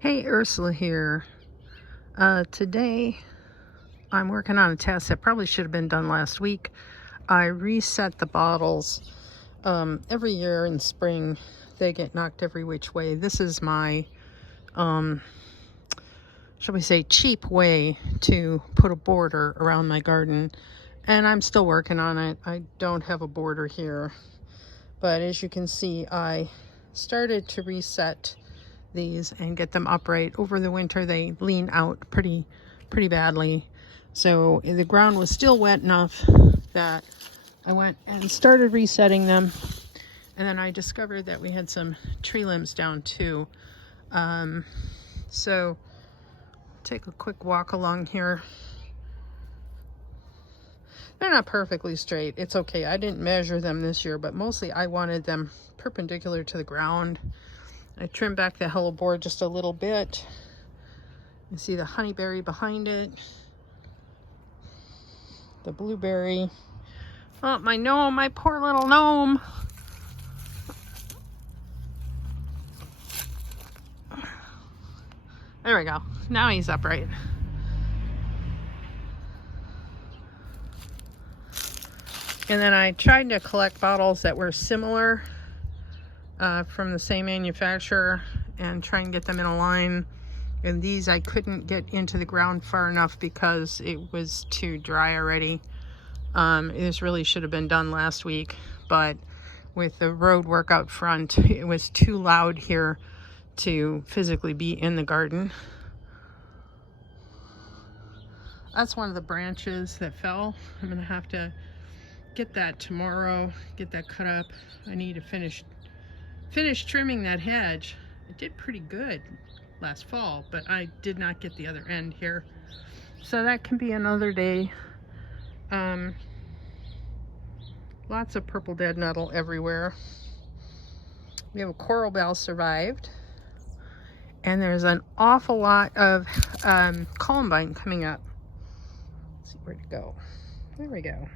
Hey, Ursula here. Today I'm working on a test that probably should have been done last week. I reset the bottles. Every year in spring they get knocked every which way. This is my, shall we say, cheap way to put a border around my garden. And I'm still working on it. I don't have a border here. But as you can see, I started to reset these and get them upright. Over the winter they lean out pretty badly, so the ground was still wet enough that I went and started resetting them. And then I discovered that we had some tree limbs down too, so take a quick walk along here. They're not perfectly straight. It's okay. I didn't measure them this year, but mostly I wanted them perpendicular to the ground. I trimmed back the hellebore just a little bit. You see the honeyberry behind it. The blueberry. Oh, my gnome, my poor little gnome. There we go. Now he's upright. And then I tried to collect bottles that were similar from the same manufacturer and try and get them in a line. And these I couldn't get into the ground far enough because it was too dry already. This really should have been done last week, but with the road work out front, it was too loud here to physically be in the garden. That's one of the branches that fell. I'm gonna have to get that tomorrow, get that cut up. I need to finish trimming that hedge. I did pretty good last fall, but I did not get the other end here. So that can be another day. Lots of purple dead nettle everywhere. We have a coral bell survived. And there's an awful lot of columbine coming up. Let's see where to go. There we go.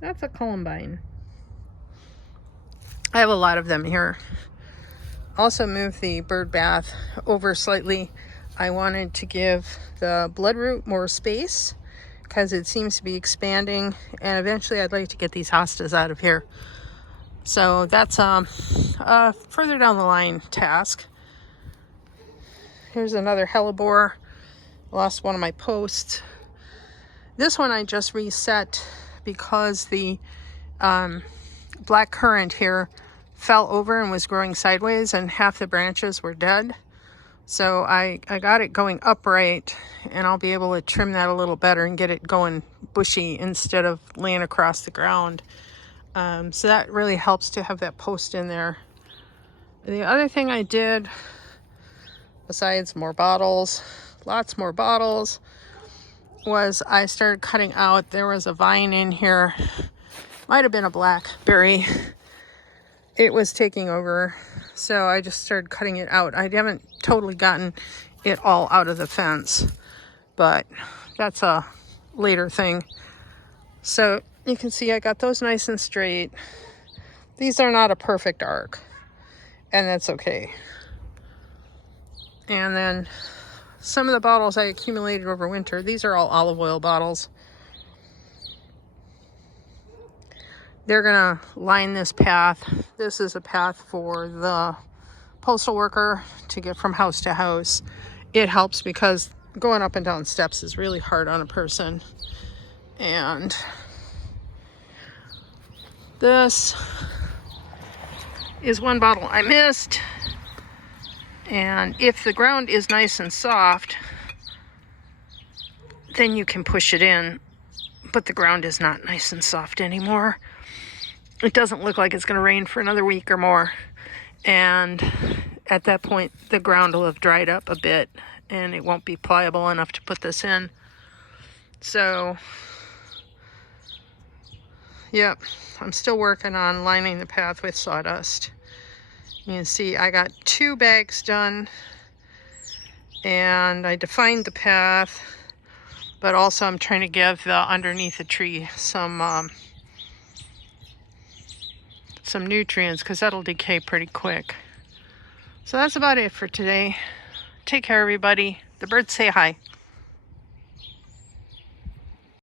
That's a columbine. I have a lot of them here. Also moved the bird bath over slightly. I wanted to give the bloodroot more space because it seems to be expanding, and eventually I'd like to get these hostas out of here. So that's a further down the line task. Here's another hellebore. Lost one of my posts. This one I just reset because the black currant here fell over and was growing sideways and half the branches were dead. So I got it going upright, and I'll be able to trim that a little better and get it going bushy instead of laying across the ground. So that really helps to have that post in there. The other thing I did, besides more bottles, lots more bottles, was I started cutting out. There was a vine in here, might have been a blackberry. It was taking over, so I just started cutting it out. I haven't totally gotten it all out of the fence, but that's a later thing. So you can see I got those nice and straight. These are not a perfect arc, and that's okay. And then some of the bottles I accumulated over winter, these are all olive oil bottles. They're gonna line this path. This is a path for the postal worker to get from house to house. It helps because going up and down steps is really hard on a person. And this is one bottle I missed. And if the ground is nice and soft, then you can push it in. But the ground is not nice and soft anymore. It doesn't look like it's going to rain for another week or more. And at that point, the ground will have dried up a bit and it won't be pliable enough to put this in. So, yep, I'm still working on lining the path with sawdust. You can see I got 2 bags done, and I defined the path, but also I'm trying to give the underneath the tree some nutrients, because that'll decay pretty quick. So that's about it for today. Take care, everybody. The birds say hi.